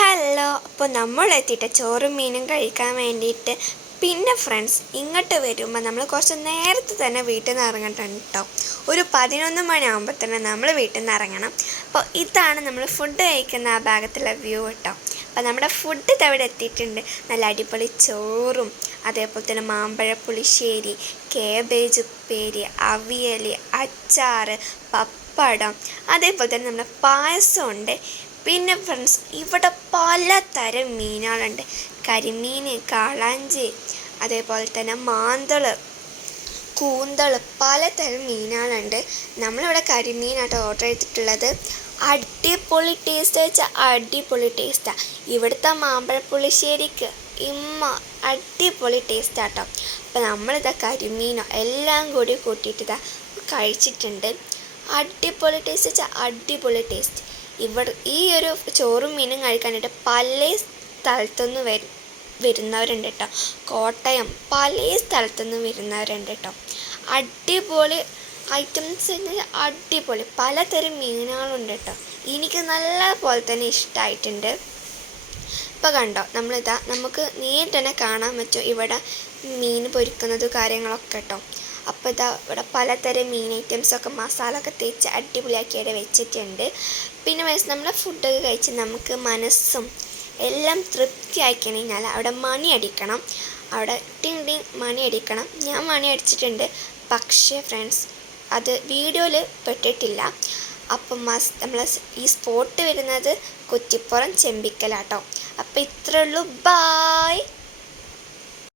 Hello, അപ്പോൾ നമ്മൾ എത്തിയിട്ട് ചോറും മീനും കഴിക്കാൻ വേണ്ടിയിട്ട്. പിന്നെ ഫ്രണ്ട്സ്, ഇങ്ങോട്ട് വരുമ്പോൾ നമ്മൾ കുറച്ച് നേരത്തെ തന്നെ വീട്ടിൽ നിന്ന് ഇറങ്ങണം കേട്ടോ. ഒരു 11 മണിയാകുമ്പോൾ തന്നെ നമ്മൾ വീട്ടിൽ നിന്ന് ഇറങ്ങണം. അപ്പോൾ ഇതാണ് നമ്മൾ ഫുഡ് കഴിക്കുന്ന ആ ഭാഗത്തുള്ള വ്യൂ കേട്ടോ. അപ്പോൾ നമ്മുടെ ഫുഡ് ഇതവിടെ എത്തിയിട്ടുണ്ട്. നല്ല അടിപൊളി ചോറും അതേപോലെ തന്നെ മാമ്പഴ പുളിശ്ശേരി, കേബേജ് ഉപ്പേരി, അവിയൽ, അച്ചാർ, പപ്പടം, അതേപോലെ തന്നെ നമ്മുടെ പായസമുണ്ട്. പിന്നെ ഫ്രണ്ട്സ്, ഇവിടെ പലതരം മീനുകളുണ്ട്. കരിമീൻ, കാളാഞ്ചി, അതേപോലെ തന്നെ മാന്തൾ, കൂന്തൾ, പലതരം മീനുകളുണ്ട്. നമ്മളിവിടെ കരിമീനായിട്ട് ഓർഡർ ചെയ്തിട്ടുള്ളത്. അടിപൊളി ടേസ്റ്റ് വെച്ചാൽ അടിപൊളി ടേസ്റ്റാണ്. ഇവിടുത്തെ മാമ്പഴപ്പുളിശ്ശേരിക്ക് അടിപൊളി ടേസ്റ്റാട്ടോ. അപ്പോൾ നമ്മളിതാ കരിമീനോ എല്ലാം കൂടി കൂട്ടിയിട്ട് കഴിച്ചിട്ടുണ്ട്. അടിപൊളി ടേസ്റ്റ് വെച്ചാൽ അടിപൊളി ടേസ്റ്റ്. ഈ ഒരു ചോറും മീനും കഴിക്കാനായിട്ട് പല സ്ഥലത്തുനിന്ന് വരുന്നവരുണ്ട് കേട്ടോ. കോട്ടയം പല സ്ഥലത്തുനിന്ന് വരുന്നവരുണ്ട് കേട്ടോ. അടിപൊളി ഐറ്റംസ് അടിപൊളി പലതരം മീനുകളുണ്ട് കേട്ടോ. എനിക്ക് നല്ല പോലെ തന്നെ ഇഷ്ടമായിട്ടുണ്ട്. ഇപ്പോൾ കണ്ടോ, നമുക്ക് നേരിട്ട് തന്നെ കാണാൻ പറ്റും ഇവിടെ മീൻ പൊരിക്കുന്നത് കാര്യങ്ങളൊക്കെ കേട്ടോ. അപ്പോൾ ഇവിടെ പലതരം മീൻ ഐറ്റംസൊക്കെ മസാല ഒക്കെ തേച്ച് അടിപൊളിയാക്കിയിട്ട് വെച്ചിട്ടുണ്ട്. പിന്നെ നമ്മുടെ ഫുഡൊക്കെ കഴിച്ച് നമുക്ക് മനസ്സും എല്ലാം തൃപ്തിയാക്കി കഴിഞ്ഞാൽ അവിടെ മണി അടിക്കണം. അവിടെ ടിങ് ടിങ് മണി അടിക്കണം. ഞാൻ മണി അടിച്ചിട്ടുണ്ട്. പക്ഷേ ഫ്രണ്ട്സ്, അത് വീഡിയോയിൽ പെട്ടിട്ടില്ല. അപ്പം നമ്മൾ ഈ സ്പോട്ട് വരുന്നത് കുറ്റിപ്പുറം ചെമ്പിക്കലാട്ടോ. അപ്പോൾ ഇത്രയേ ഉള്ളൂ. ബായ്.